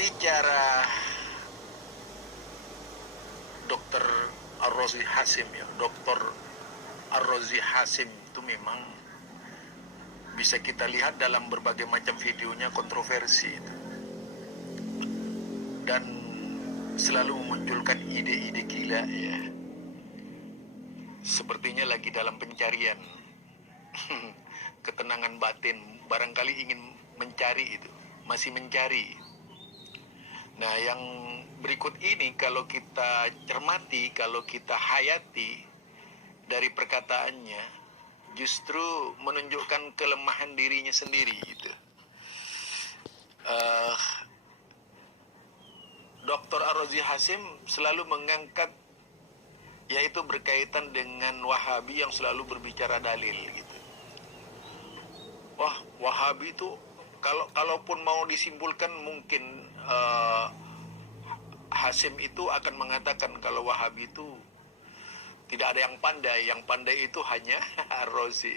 bicara Dr. Ar-Razi Hasim ya, Dr. Ar-Razi Hasim itu memang bisa kita lihat dalam berbagai macam videonya kontroversi itu. Dan selalu memunculkan ide-ide gila ya. Sepertinya lagi dalam pencarian ketenangan batin, barangkali ingin mencari itu, masih mencari. Nah, yang berikut ini kalau kita cermati, kalau kita hayati dari perkataannya, justru menunjukkan kelemahan dirinya sendiri gitu. Dr. Ar-Razi Hasim selalu mengangkat yaitu berkaitan dengan Wahabi yang selalu berbicara dalil gitu. Wah, Wahabi itu kalaupun mau disimpulkan mungkin Hasim itu akan mengatakan kalau Wahabi itu tidak ada yang pandai itu hanya Ar-Razi.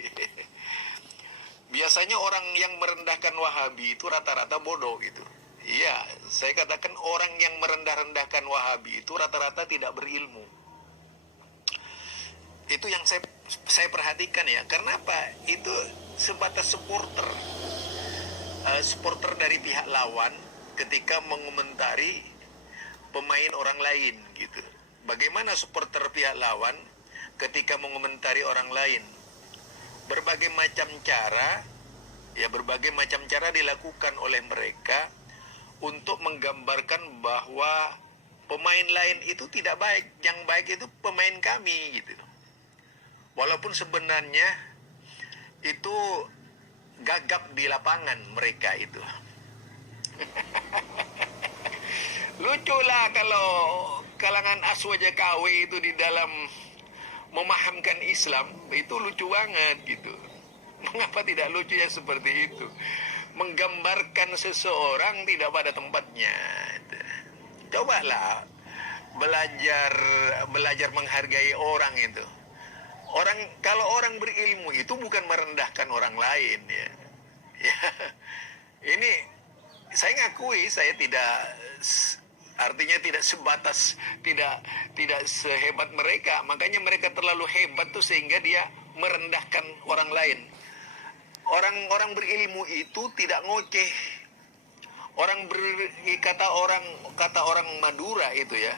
Biasanya orang yang merendahkan Wahabi itu rata-rata bodoh gitu. Iya, saya katakan orang yang merendah-rendahkan Wahabi itu rata-rata tidak berilmu. Itu yang saya perhatikan ya. Karena apa? Itu sebatas supporter. Supporter dari pihak lawan ketika mengomentari pemain orang lain gitu. Bagaimana supporter pihak lawan ketika mengomentari orang lain? Berbagai macam cara dilakukan oleh mereka untuk menggambarkan bahwa pemain lain itu tidak baik, yang baik itu pemain kami gitu. Walaupun sebenarnya itu gagap di lapangan mereka itu. Luculah kalau kalangan Aswaja KW itu di dalam memahamkan Islam, itu lucu banget gitu. Mengapa tidak lucu ya seperti itu? Menggambarkan seseorang tidak pada tempatnya. Cobalah belajar menghargai orang itu. Kalau orang berilmu itu bukan merendahkan orang lain ya. Ya. Ini saya ngakui saya artinya tidak sebatas tidak sehebat mereka. Makanya mereka terlalu hebat tuh sehingga dia merendahkan orang lain. Orang berilmu itu tidak ngoceh. Kata orang Madura itu ya.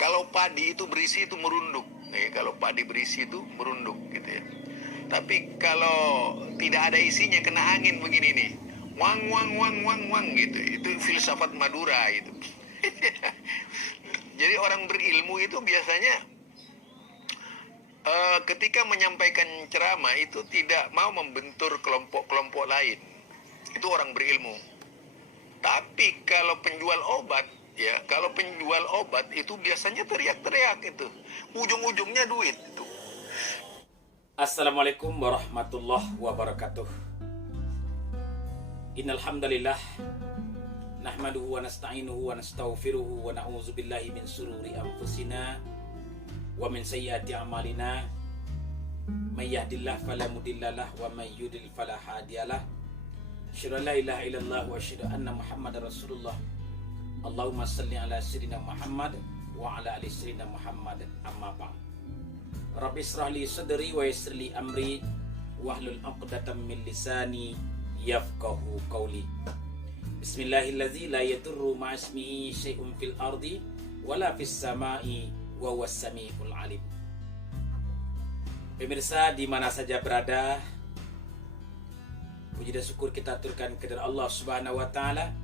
Kalau padi itu berisi itu merunduk. Kalau padi berisi itu merunduk gitu ya. Tapi kalau tidak ada isinya kena angin begini nih. Wang wang wang wang wang gitu. Itu filsafat Madura itu. Jadi orang berilmu itu biasanya ketika menyampaikan ceramah itu tidak mau membentur kelompok-kelompok lain. Itu orang berilmu. Tapi kalau penjual obat itu biasanya teriak-teriak itu. Ujung-ujungnya duit itu. Assalamualaikum warahmatullahi wabarakatuh. Innal hamdalillah nahmaduhu wa nasta'inuhu wa nastaghfiruhu wa na'udzu billahi min shururi anfusina wa min sayyiati a'malina may yahdihillahu fala mudhillalah wa may yudlil fala hadiyalah. Asyhadu an la ilaha illallah wa asyhadu anna Muhammadar Rasulullah. Allahumma shalli ala sayyidina Muhammad wa ala ali sayyidina Muhammad. Amma ba'd. Rabbi israh li sadri wa yassir li amri wahlul 'uqdatam min lisani yafqahu qawli. Bismillahirrahmanirrahim. La yadurru ma'asmihi syai'un fil ardi wala fis sama'i wa huwas samiul alim. Pemirsa di mana saja berada, puji dan syukur kita aturkan kepada Allah Subhanahu wa taala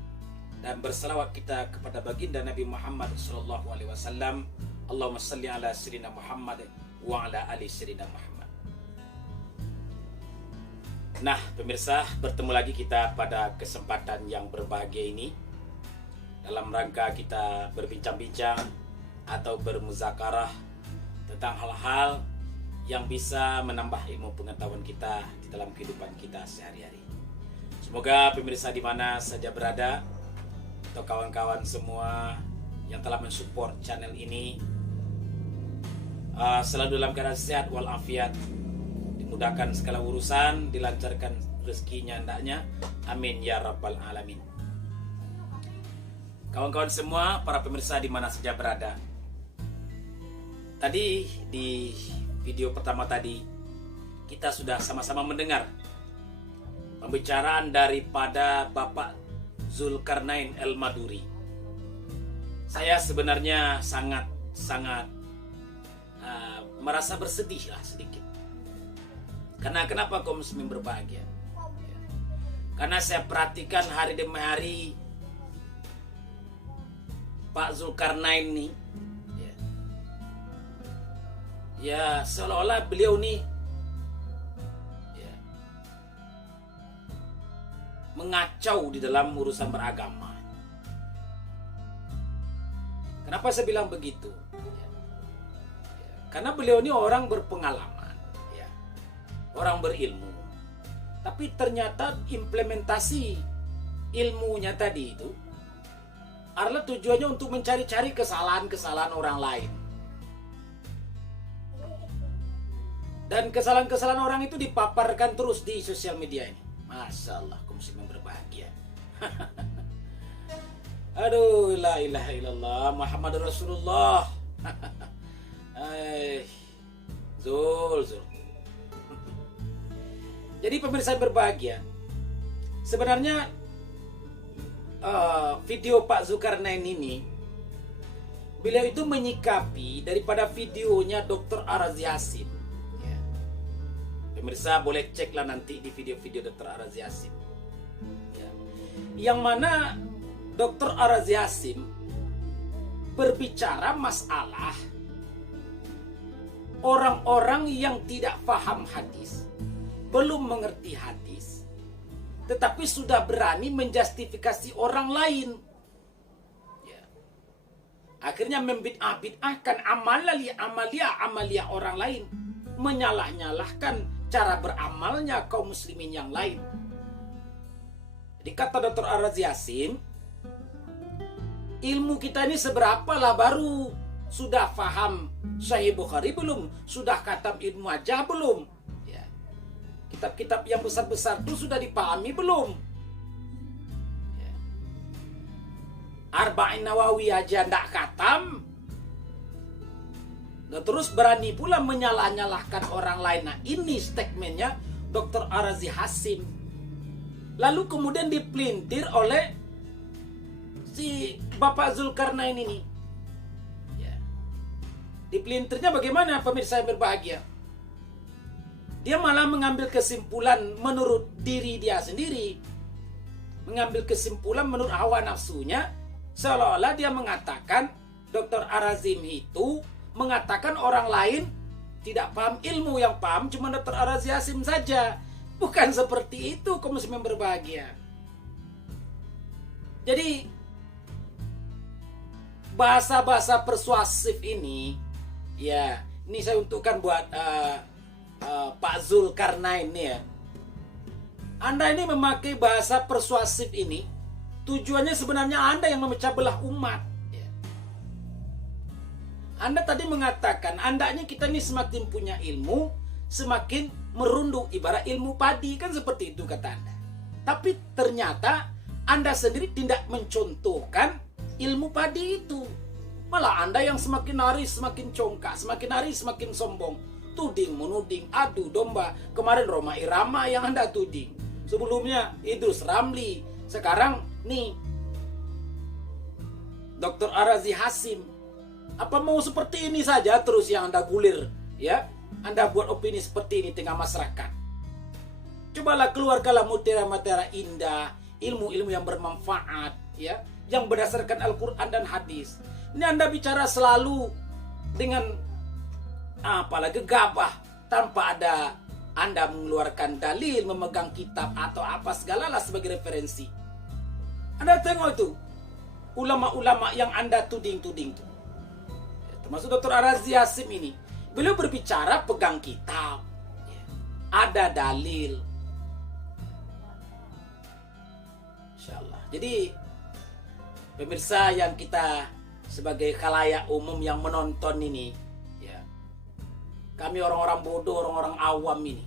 dan berselawat kita kepada baginda Nabi Muhammad sallallahu alaihi wasallam. Allahumma shalli ala sayyidina Muhammad wa ala ali sayyidina Muhammad. Nah, pemirsa, bertemu lagi kita pada kesempatan yang berbahagia ini dalam rangka kita berbincang-bincang atau bermuzakarah tentang hal-hal yang bisa menambah ilmu pengetahuan kita di dalam kehidupan kita sehari-hari. Semoga pemirsa di mana saja berada atau kawan-kawan semua yang telah mensupport channel ini selalu dalam keadaan sehat walafiat, dimudahkan segala urusan, dilancarkan rezekinya hendaknya. Amin ya rabbal alamin. kawan-kawan semua, para pemirsa di mana saja berada. Tadi di video pertama tadi kita sudah sama-sama mendengar pembicaraan daripada Bapak Zulkarnain Al-Maduri. Saya sebenarnya sangat merasa bersedih lah sedikit. Karena kenapa kaum muslimin berbahagia? Karena saya perhatikan hari demi hari Pak Zulkarnain ini, ya seolah-olah beliau nih mengacau di dalam urusan beragama. Kenapa saya bilang begitu? Karena beliau ini orang berpengalaman, orang berilmu. Tapi ternyata implementasi ilmunya tadi itu adalah tujuannya untuk mencari-cari kesalahan-kesalahan orang lain. Dan kesalahan-kesalahan orang itu dipaparkan terus di sosial media ini. Masya Allah, kaum muslimin berbahagia. Aduh, la ilaha illallah, Muhammad Rasulullah. Zul. Jadi pemirsa berbahagia, sebenarnya video Pak Zulkarnain ini, beliau itu menyikapi daripada videonya Dr. Arazi Hasim. Pemirsa boleh ceklah nanti di video-video Dr. Arazi Hasim. Yang mana Dr. Arazi Hasim berbicara masalah orang-orang yang tidak paham hadis, belum mengerti hadis, tetapi sudah berani menjustifikasi orang lain. Akhirnya membid'ah-bid'ahkan amalia orang lain, menyalah-nyalahkan cara beramalnya kaum muslimin yang lain. Jadi kata Dr. Arazi Hasim, ilmu kita ini seberapa lah baru sudah paham Sahih Bukhari belum? Sudah khatam ilmu aja belum? Kitab-kitab yang besar-besar itu sudah dipahami belum? Arba'in Nawawi aja ndak khatam. Dan terus berani pula menyalah-nyalahkan orang lain. Nah ini statementnya Dr. Arazi Hasim. Lalu kemudian dipelintir oleh si Bapak Zulkarnain ini. Dipelintirnya bagaimana pemirsa yang berbahagia? Dia malah mengambil kesimpulan menurut diri dia sendiri. Mengambil kesimpulan menurut hawa nafsunya. Seolah-olah dia mengatakan Dr. Arazim itu mengatakan orang lain tidak paham ilmu, yang paham cuma Dr. Arazi Hasim saja. Bukan seperti itu kaum muslimin berbahagia. Jadi bahasa-bahasa persuasif ini, ini saya untukkan buat Pak Zulkarnain nih ya. Anda ini memakai bahasa persuasif ini, tujuannya sebenarnya Anda yang memecah belah umat. Anda tadi mengatakan, andanya kita ini semakin punya ilmu, semakin merunduk, ibarat ilmu padi, kan seperti itu kata Anda. Tapi ternyata Anda sendiri tidak mencontohkan ilmu padi itu. Malah Anda yang semakin hari semakin congkak, semakin hari semakin sombong. Tuding, menuding, adu domba. Kemarin Roma Irama yang Anda tuding. Sebelumnya Idrus Ramli. Sekarang nih Dr. Arazi Hasim. Apa mau seperti ini saja terus yang Anda gulir, ya? Anda buat opini seperti ini tengah masyarakat. Cobalah keluarkanlah mutiara-mutiara indah, ilmu-ilmu yang bermanfaat, ya, yang berdasarkan Al-Quran dan hadis. Ini Anda bicara selalu dengan apalah gegabah, tanpa ada Anda mengeluarkan dalil, memegang kitab atau apa segala lah sebagai referensi. Anda tengok itu ulama-ulama yang Anda tuding-tuding itu, termasuk Dr. Arazi Hasim ini. Beliau berbicara pegang kitab, ada dalil. Insyaallah. Jadi pemirsa yang kita sebagai khalayak umum yang menonton ini, ya, kami orang-orang bodoh, orang-orang awam ini,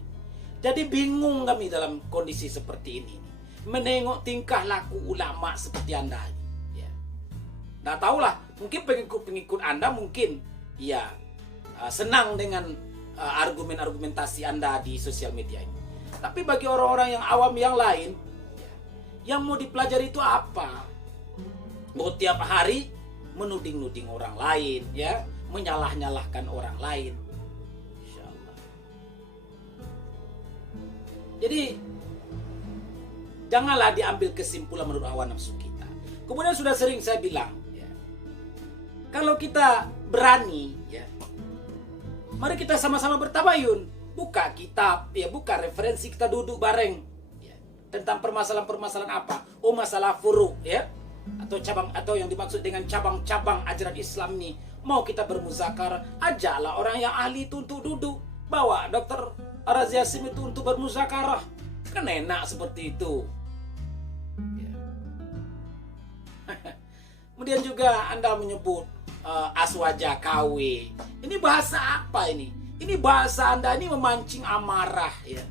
jadi bingung kami dalam kondisi seperti ini, menengok tingkah laku ulama seperti Anda. Ya. Nggak tahulah, mungkin pengikut-pengikut Anda mungkin ya senang dengan argumentasi Anda di sosial media ini. Tapi bagi orang-orang yang awam yang lain, yang mau dipelajari itu apa? Mau tiap hari menuding-nuding orang lain, ya, menyalah-nyalahkan orang lain. Insyaallah. Jadi janganlah diambil kesimpulan menurut hawa nafsu kita. Kemudian sudah sering saya bilang, ya, kalau kita berani, ya, mari kita sama-sama bertabayun. Buka kitab, ya, buka referensi, kita duduk bareng, ya, tentang permasalahan-permasalahan apa? Oh, masalah furu, ya, atau cabang, atau yang dimaksud dengan cabang-cabang ajaran Islam ini. Mau kita bermuzakarah, ajaklah orang yang ahli itu untuk duduk. Bawa Dr. Arazi Yasim itu untuk bermuzakarah. Kan enak seperti itu. Kemudian juga Anda menyebut aswaja KW. Ini bahasa apa ini? Ini bahasa Anda ini memancing amarah, ya,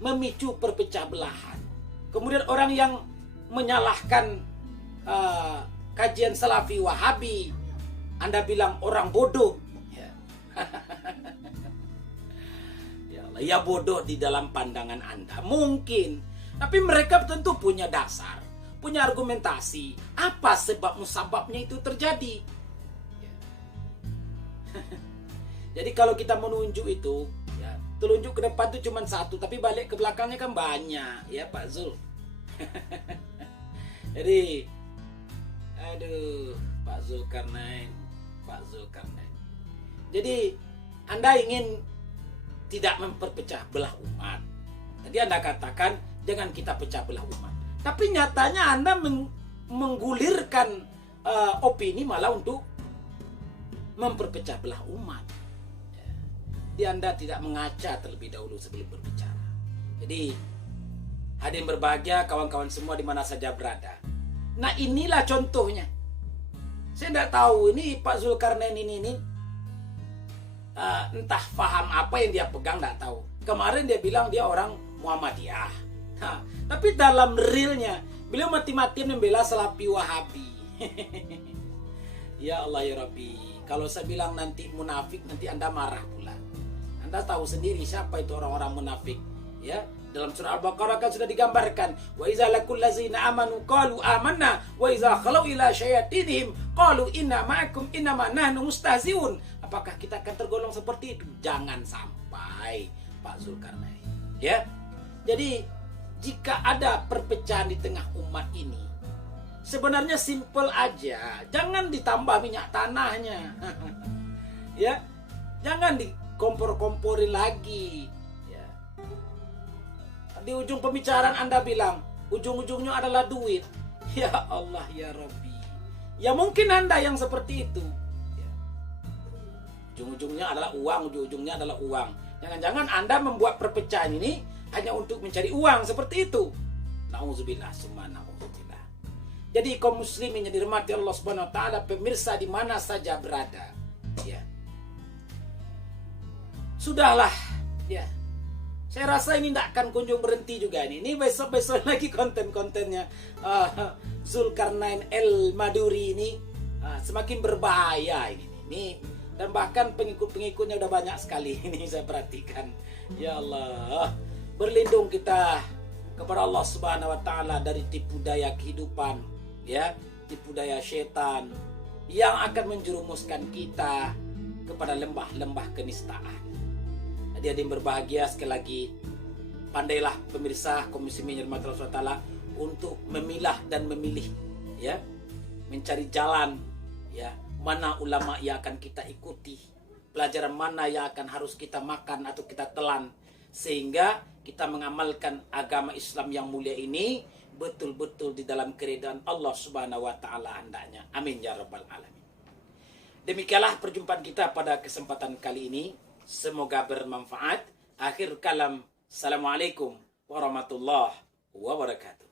memicu perpecah belahan. Kemudian orang yang menyalahkan kajian Salafi Wahabi, Anda bilang orang bodoh. Ya. Ya Allah, ya bodoh di dalam pandangan Anda mungkin, tapi mereka tentu punya dasar, punya argumentasi apa sebab musababnya itu terjadi. Jadi kalau kita menunjuk itu, ya, telunjuk ke depan itu cuma satu, tapi balik ke belakangnya kan banyak, ya Pak Zul. Jadi, aduh, Pak Zulkarnain. Jadi Anda ingin tidak memperpecah belah umat. Tadi Anda katakan jangan kita pecah belah umat. Tapi nyatanya Anda menggulirkan opini malah untuk memperpecah belah umat. Jadi Anda tidak mengaca terlebih dahulu sebelum berbicara. Jadi hadirin berbahagia, kawan-kawan semua di mana saja berada. Nah, inilah contohnya. Saya tidak tahu ini Pak Zulkarnain ini entah paham apa yang dia pegang, tidak tahu. Kemarin dia bilang dia orang Muhammadiyah. Nah, tapi dalam realnya beliau mati-matian membela Salafi Wahabi. Ya Allah ya Rabbi, kalau saya bilang nanti munafik, nanti Anda marah pula. Anda tahu sendiri siapa itu orang-orang munafik, ya. Dalam surah Al-Baqarah kan sudah digambarkan, wa iza laqul ladzina amanu qalu amanna wa iza khalu ila syayatinihim qalu inna ma'akum innama nahnu mustahziun. Apakah kita akan tergolong seperti itu? Jangan sampai, Pak Zulkarnain. Ya. Jadi jika ada perpecahan di tengah umat ini, sebenarnya simple aja, jangan ditambah minyak tanahnya. Ya. Jangan dikompor-komporin lagi. Ya. Di ujung pembicaraan Anda bilang, ujung-ujungnya adalah duit. Ya Allah ya Rabbi. Ya mungkin Anda yang seperti itu. Ya. Ujung-ujungnya adalah uang, ujung-ujungnya adalah uang. Jangan-jangan Anda membuat perpecahan ini hanya untuk mencari uang seperti itu. Nauzubillah summa nauzubillah. Jadi kaum muslimin yang dirahmati Allah Subhanahu wa taala, pemirsa di mana saja berada, ya. Sudahlah, ya. Saya rasa ini tidak akan kunjung berhenti juga ini. Ini besok-besok lagi konten-kontennya Zulkarnain El-Maduri ini semakin berbahaya ini. Dan bahkan pengikut-pengikutnya udah banyak sekali ini saya perhatikan. Ya Allah, berlindung kita kepada Allah Subhanahu wa taala dari tipu daya kehidupan, ya, tipu daya setan yang akan menjerumuskan kita kepada lembah-lembah kenistaan. Jadi yang berbahagia, sekali lagi, pandailah pemirsa kaum muslimin yang dirahmati Allah Subhanahu wa taala untuk memilah dan memilih, ya, mencari jalan, ya, mana ulama yang akan kita ikuti, pelajaran mana yang akan harus kita makan atau kita telan, sehingga kita mengamalkan agama Islam yang mulia ini betul-betul di dalam keridhaan Allah Subhanahu wa taala hendaknya. Amin ya rabbal alamin. Demikianlah perjumpaan kita pada kesempatan kali ini. Semoga bermanfaat. Akhir kalam, assalamualaikum warahmatullahi wabarakatuh.